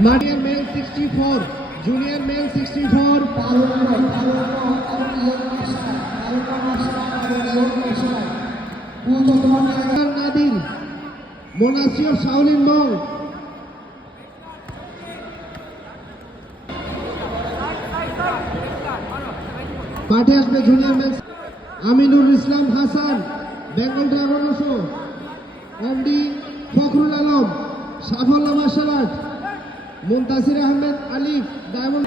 Junior male 64, junior male 64. Nadir, Monasio Shaolin Mall. পাঠে আসবে junior match Aminul Islam Hasan Bengal dragon শো MD Fakhrul Alam Safalya martial art Muntasir Ahmed Alif diamond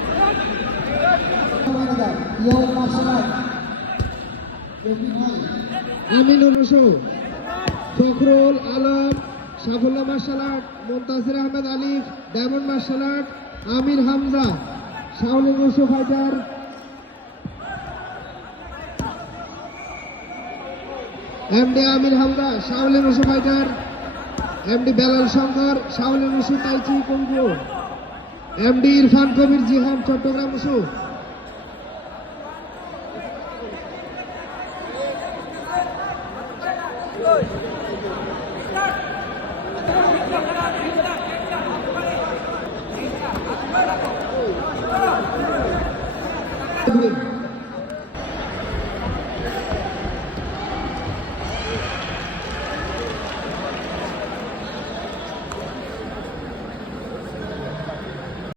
Aminul শো Fakhrul Alam Safalya martial art Muntasir Ahmed Alif diamond martial art Amir Hamza Shaolin শো fighter MD Amir Hamza Shaolin Wushu fighter MD Belal Shankar Shaolin Wushu tai chi কঙ্গো MD Irfan Kabir Jihan Chittagong wushu